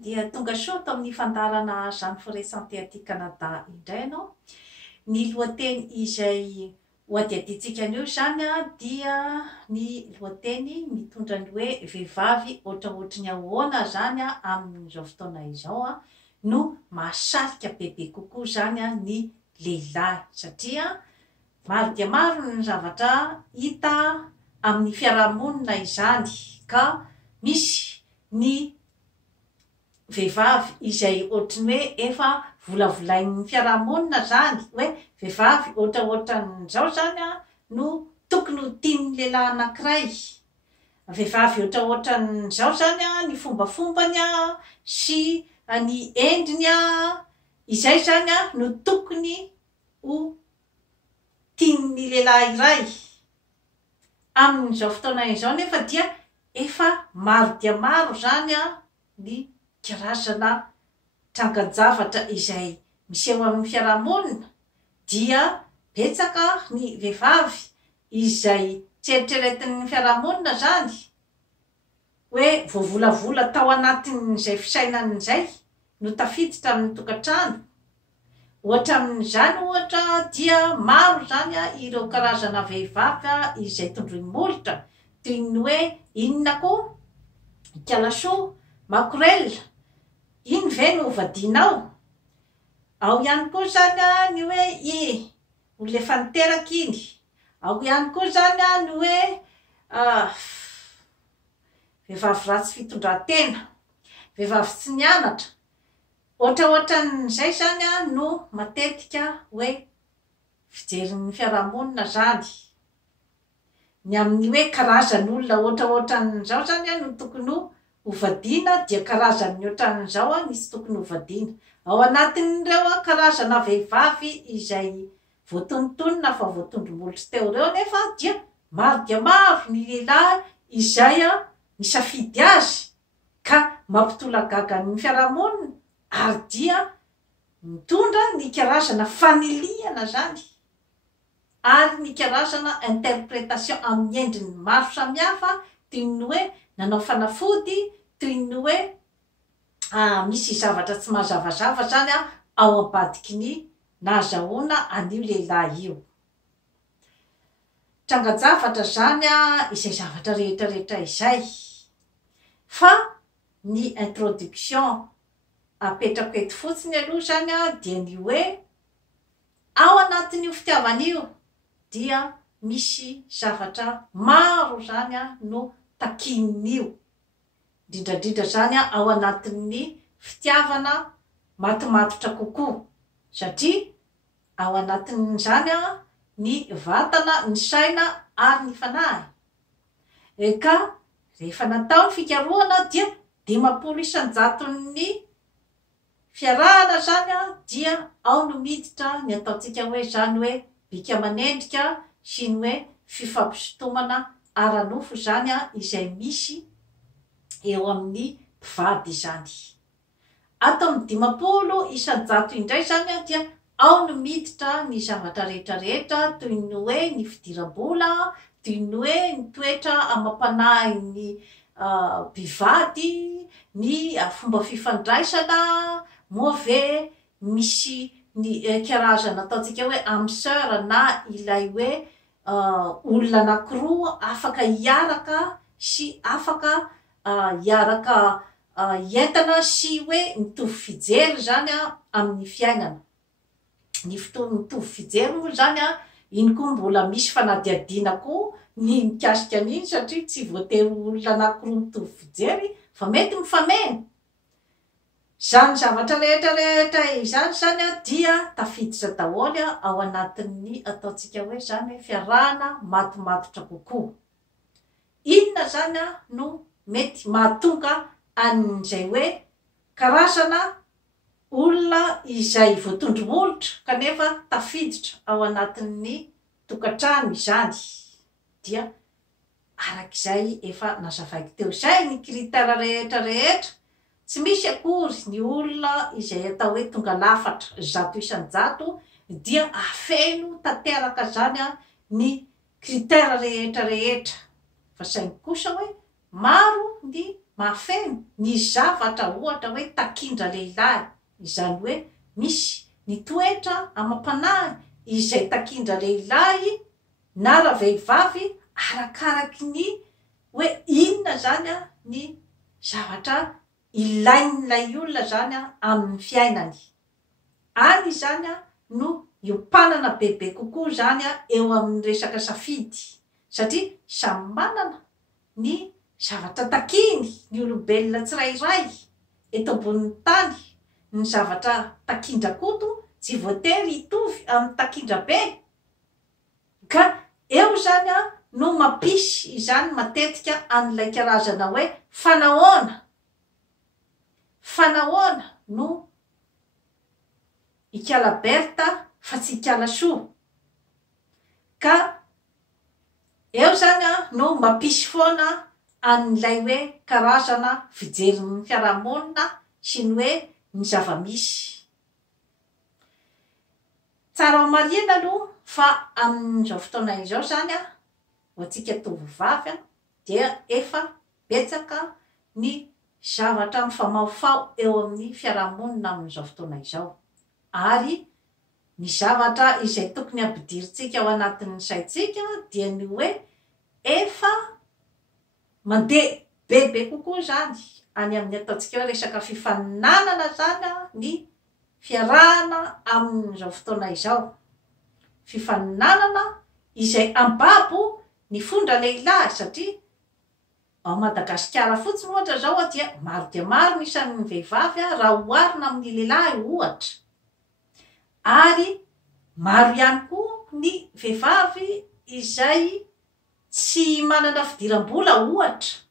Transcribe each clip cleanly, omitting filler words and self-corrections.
dia tonga soa tao amin'ny fandarana Jeanne Forêt Santé aty Canada indray anao. Ny lohateny izay hoadihaditsika anio zany dia ny lohateny mitondra ny hoe vehivavy ohatraohatry ny ahoana zany amin'izao fotoana izao no mahasarika bebe kokoa zany ny lehilahy satria maro dia maro ny zavatra hita amin'ny fiarahamonina izany ka misy ny vehivavy izay ohatrany hoe efa volavolain'ny fiarahamonina zany hoe vehivavy ohatraohatran'izao zany no tokony ho tian'ny lehilahy anankiray. Vehivavy ohatraohatran'izao zany ny fombafombany sy ny endriny izay zany no tokony ho tian'ny lehilahy iray. Amin'izao fotoana izao nefa dia efa maro dia maro zany ny karazana trangan-javatra izay miseho amin'ny fiarahamonina, dia betsaka ny vehivavy izay tsy eritreretin'ny fiarahamonina zany hoe voavolavola tao anatin'izay fisainan'izay no tafiditra amin'ny tokantrano. Ohatra amin'izany ohatra dia maro zany ireo karazana vehivavy izay tondrohim-bolotra toy ny hoe inona koa kalasoa, makorela, iny ve no vadianao. Ao ihany koa zany ny hoe olona efa niteraka iny. Ao ihany koa zany ny hoe vehivavy ratsy fitondran-tena, vehivavy tsy nianatra. Ohatraohatran'izay zany no matetika hoe fijerin'ny fiarahamonina zany. Ny amin'ny hoe karazan'olona ohatraohatran'izao zany no tokony ho vadiana dia karazan'ny ohatran'izao nisy tokony ho vadiana. Ao anatin'ireo karazana vehivavy izay voatonontonona fa voatondrom-bolotra teo ireo nefa dia maro ny lehilahy izay misafidy azy ka mampitolagaga ny fiarahamonina ary dia mitondra ny karazana faniliana zany ary ny karazana interprétation amin'ny endriny maro samihafa toy ny hoe nanao fanafody, toy ny hoe misy zavatra tsy mazavazava zany ao ambadiky ny nahazahoana an'io lehilahy io. Trangan-javatra zany izay zavatra rehetrarehetra izay. Fa ny introduction apetrako eto fotsiny aloha zany dia ny hoe ao anatin'io fitiavan'io dia misy zavatra maro zany no takin'io. Indrindrandrindra zany ao anatin'ny fitiavana matimatotra kokoa satria ao anatin'izany ny vatana, ny saina ary ny fanahy. Eka rehefa natao ny fikarohana dia 500% fiarahana zany dia ao no miditra ny ataontsika hoe zany hoe bika aman'endrika sy ny hoe fifampisintomana ara-nofo zany izay misy eo amin'ny mpivady zany. Ato amin'ny 500% indray zany dia ao no miditra ny zavatra rehetrarehetra toy ny hoe ny fidiram-bola, toy ny hoe ny toetra amam-panahy ny mpivady, ny fomba fifandraisana, moa ve misy ny karazana ataontsika hoe âme sœur na ilay hoe olona anankiroa afaka hiaraka sy afaka hiaraka hientana sy hoe mitovy fijery zany amin'ny fiainana. Ny mitovy fijery moa zany iny koa mbola misy fanadiadiana koa ny mikasika an'iny satria tsy voatery olona anankiroa mitovy fijery fa mety mifameno. Zany zavatra rehetrarehetra izany zany dia tafiditra daholo ao anatin'ny ataontsika hoe zany fiarahana matimatotra kokoa. Inona zany no mety mahatonga an'izay hoe karazana olona izay voatondrom-bolotra kanefa tafiditra ao anatin'ny tokantrano izany dia arak'izay efa nazavaiko teo zay ny critère rehetrarehetra. Tsy misy akory ny olona izay atao hoe tonga lafatra 100% dia afeno tanteraka zany ny critère rehetrarehetra. Fa saingy kosa hoe maro ny mahafeno ny zavatra ohatra hoe takindra lehilahy, izany hoe misy ny toetra amam-panahy izay takindra lehilahy na raha vehivavy arakaraky ny hoe inona zany a ny zavatra ilain'ilay olona zany a amin'ny fiainany. Any zany a no iopanana bebe kokoa zany a eo amin'ny resaka safidy, satria samy manana ny zavatra takiny ny olombelona tsirairay eto ambonin'ny tany. Ny zavatra takindra koto tsy voatery hitovy amin'ny takindra be, ka eo zany a no mampisy izany matetika an'ilay karazana hoe fanahoana no ikala berta fa tsy ikala soa, ka eo zany a no mampisy foana an'ilay hoe karazana fijerin'ny fiarahamonina sy ny hoe ny zavamisy. Tsara ho marina aloha fa amin'izao fotoana izao zany a ho antsika tovovavy a dia efa betsaka ny zavatra mifamaofao eo amin'ny fiarahamonina amin'izao fotoana izao, ary ny zavatra izay tokony ampidirintsika ao anatin'ny saitsika dia ny hoe efa mandeha bebe kokoa zany any amin'ny ataontsika hoe resaka fifaninanana zany a ny fiarahana amin'izao fotoana izao. Fifaninanana izay ambabo ny fondra lehilahy, satria ao Madagasikara fotsiny ohatra zao dia maro ny isan'ny vehivavy raha oharina amin'ny lehilahy ohatra, ary maro ihany koa ny vehivavy izay tsy manana fidiram-bola ohatra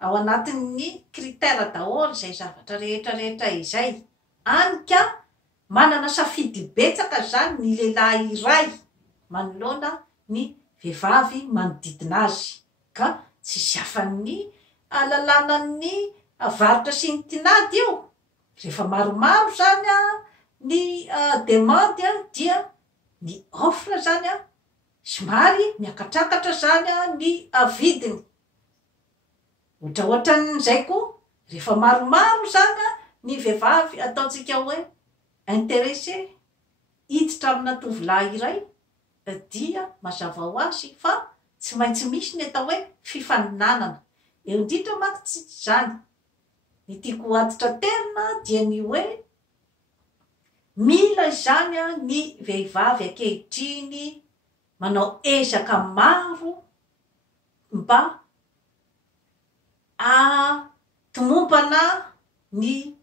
ao anatin'ny kritera daholo izay zavatra rehetrarehetra izay. Any ka manana safidy betsaka zany ny lehilahy iray manoloana ny vehivavy manodidina azy, ka tsy siafan'ny alalànan'ny varotra sy ny tinady io. Rehefa maromaro zany a ny demande dia ny offre zany a somary miakatrakatra zany a ny vidiny. Ohatraohatran'izay koa rehefa maromaro zany a ny vehivavy ataontsika hoe intéressé hiditra amina tovolahy iray, dia mazava ho azy fa tsy maintsy misy ny atao hoe fifaninanana. Eo indrindra manko tsy zany ny tiako atitra terina dia ny hoe mila zany a ny vehivavy ankehitriny manao ezaka maro mba tomompana ny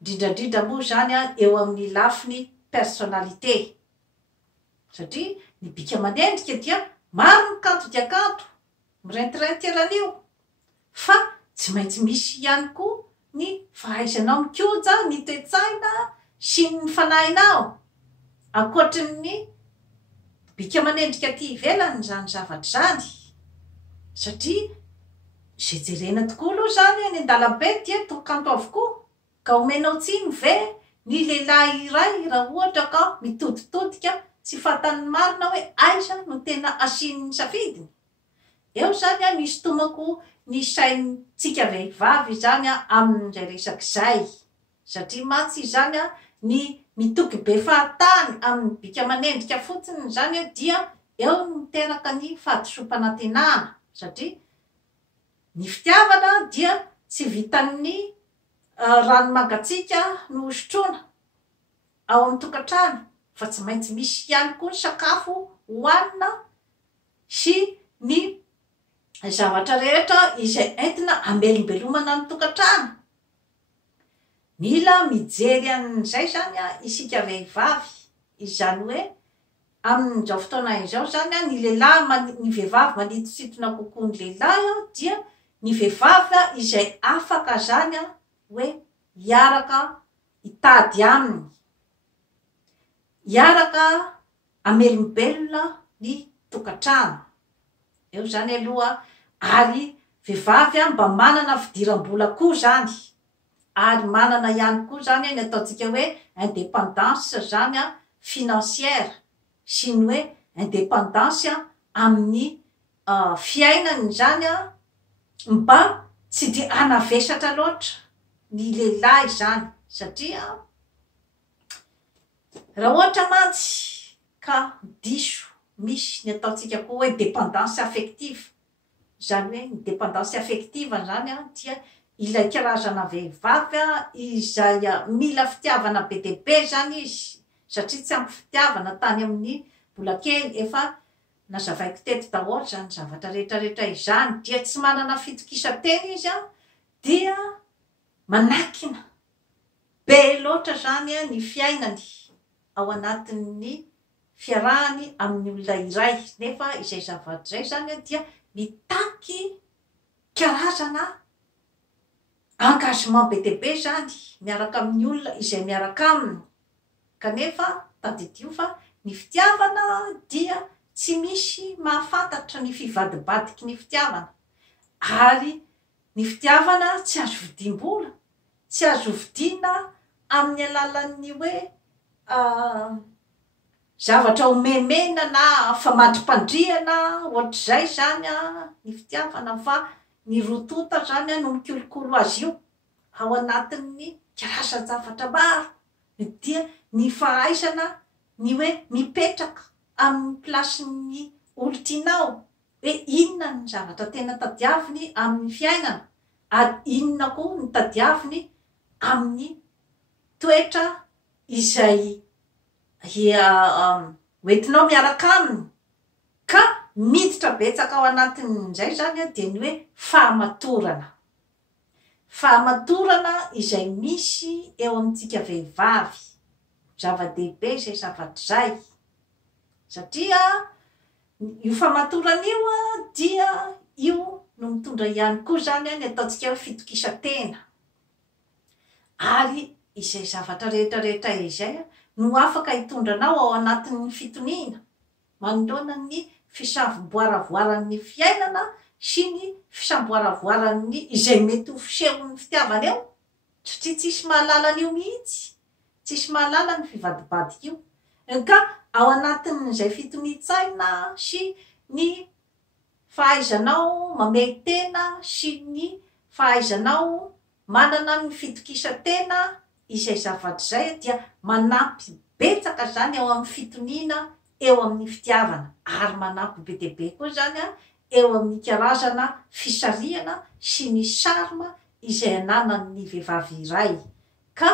indrindrandrindra moa zany a eo amin'ny lafiny personnalité, satria ny bika aman'endrika dia maro ny kanto dia kanto mirentirety eran'io, fa tsy maintsy misy ihany koa ny fahaizanao mikoja, ny toe-tsaina sy ny fanahinao ankoatrin'ny bika aman'endrika ty ivelany zany zavatra zany. Satria zay jerena tokoa aloha zany any an-dalambe dia tokanto avokoa, ka omenao tsiny ve ny lehilahy iray raha ohatra ka mitoditodika tsy fantan'ny marina hoe aiza no tena asian'ny safidiny. Eo zany a misy tomako ny saintsika vehivavy zany a amin'izay resaky zay, satria matsy zany a ny mitoky be fahatany amin'ny bika aman'endrika fotsiny zany a dia eo miteraka ny fahadisom-panantenana, satria ny fitiavana dia tsy vitan'ny rano mangatsika no hosotrona ao amin'ny tokantrano, fa tsy maintsy misy ihany koa ny sakafo hohanina sy ny zavatra rehetra izay entina amelombelomana ny tokantrano. Mila mijery an'izay zany a isika vehivavy, izany hoe amin'izao fotoana izao zany a ny lehilahy ny vehivavy manitositona kokoa ny lehilahy dia ny vehivavy izay afaka zany a hoe hiaraka hitady aminy, hiaraka amelombelona ny tokantrano. Eo zany aloha, ary vehivavy mba manana fidiram-bola koa zany, ary manana ihany koa zany ny ataontsika hoe indépendance zany a financière, sy ny hoe indépendance amin'ny fiainany zany a mba tsy dia anavesatra loatra ny lehilahy zany satria raha ohatra mantsy ka diso misy ny ataontsika koa hoe dépendance affective zany hoe ny dépendance affective zany dia ilay karazana vehivavy izay mila fitiavana be dia be zany izy satria tsy ampy fitiavana tany amin'ny mbola kely efa nazavaiko teto daholo zany zavatra rehetrarehetra izany dia tsy manana fitokisantena izy dia manakina be loatra zany ny fiainany ao anatin'ny fiarahany amin'ny olona iray nefa izay zavatra izay zany dia mitaky karazana engagement be dia be zany miaraka amin'ny olona izay miaraka aminy kanefa tadidio fa ny fitiavana dia tsy misy mahafantatra ny fivadibadiky ny fitiavana ary ny fitiavana tsy azo vidim-bola tsy azo vidiana amin'ny alalan'ny hoe zavatra omemena na famadrim-pandriana ohatr'izay zany ny fitiavana fa ny rotota zany no mikolokolo azy io ao anatin'ny karazan-javatra maro dia ny fahaizana ny hoe mipetraka amin'ny plasin'ny olo-tianao hoe inona ny zavatra tena tadiaviny amin'ny fiainana ary inona koa ny tadiaviny amin'ny toetra izay hoentinao miaraka aminy ka miditra betsaka ao anatin'izay zany dia ny hoe fahamatorana izay misy eo amintsika vehivavy zava-dehibe izay zavatra zay satria io fahamatorana io dia io no mitondra ihany koa zany ny ataontsika hoe fitokisantena ary izay zavatra rehetrarehetra izay no afaka hitondranao ao anatin'ny fitoniana manoloana ny fisamboaravoaran'ny fiainana sy ny fisamboaravoaran'ny izay mety ho fisehon'ny fitiavana eo satria tsisy mahalalana io mihitsy tsisy mahalala ny fivadibadiky io ka ao anatin'izay fitonian-tsaina sy ny fahaizanao mamey-tena sy ny fahaizanao manana ny fitokisantena izay zavatra zay dia manampy betsaka zany ao amin'ny fitoniana eo amin'ny fitiavana ary manampy be dia be koa zany eo amin'ny karazana fisariana sy ny sarima izay ananan'ny vehivavy iray ka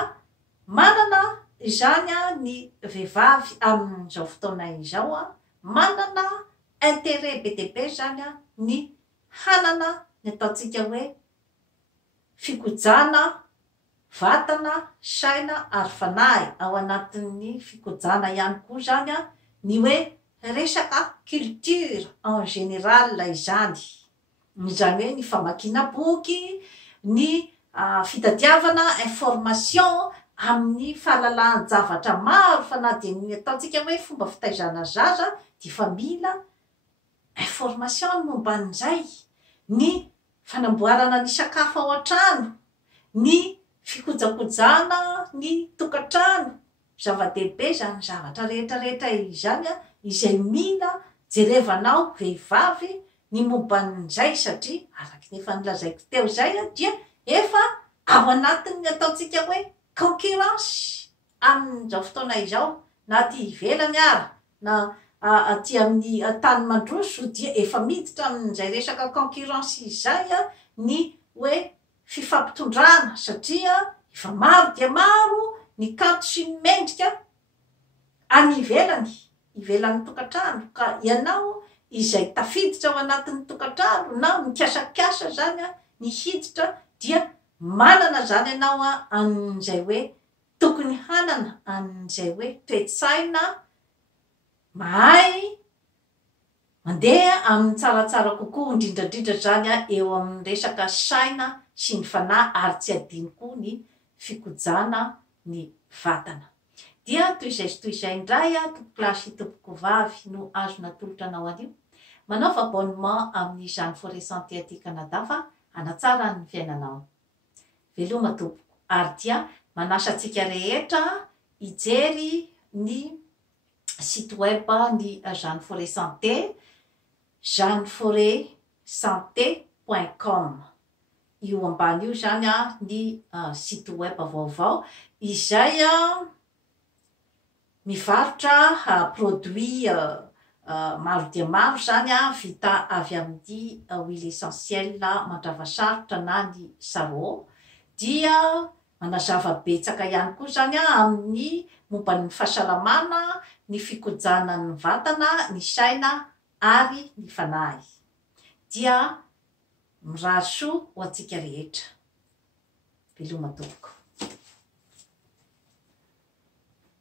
manana izany ny vehivavy amin'izao fotoana izao manana intérêt be dia be zany ny hanana ny ataontsika hoe fikojana vatana saina ary fanahy ao anatin'ny fikojana ihany koa zany ny hoe resaka culture en général izany izany hoe ny famakiana boky ny fitadiavana information amin'ny fahalalan-javatra maro fa na dia ny ataontsika hoe fomba fitaizana zaza dia fa mila information ny momba an'izay ny fanamboarana ny sakafo ao an-trano ny fikojakojana ny tokantrano zava-dehibe zany zavatra rehetrarehetra izany izay mila jerevanao vehivavy ny momba an'izay satria araky ny efa nilazaiko teo zay dia efa ao anatin'ny ataontsika hoe concurrence amin'izao fotoana izao na ty ivelany ara na aty amin'ny tany mandroso dia efa miditra amin'izay resaka concurrence izay ny hoe fifampitondrana satria efa maro dia maro ny kanto sy ny mendrika any ivelan'ny tokantrano ka ianao izay tafiditra ao anatin'ny tokantrano na mikasakasa zany ny hiditra dia manana zany ianao an'izay hoe tokony hanana an'izay hoe toe-tsaina mahay mandeha amin'ny tsaratsara kokoa indrindrandrindra zany eo amin'ny resaka saina sy ny fanahy ary tsy adiny koa ny fikojana ny vatana dia toy izay indray tompoko lahy sy tompoko vavy no azo natolotra anao anio manaova abonnement amin'ny Jeanne Forêt Santé aty Canada fa hanatsara ny fiainanao veloma tompoko ary dia manasa antsika rehetra hijery ny site web ny Jeanne Forêt Santé jeanneforêtsanté.com io ambany io zany ny site web vaovao izay mivarotra produit maro dia maro zany vita avy amin'ny huile essentielle mandravasarotra na ny sarô dia manazava betsaka ihany koa zany amin'ny momban'ny fahasalamana, ny fikojanan'ny vatana, ny saina ary ny fanahy. Dia mirary soa ho antsika rehetra. Veloma tompoko.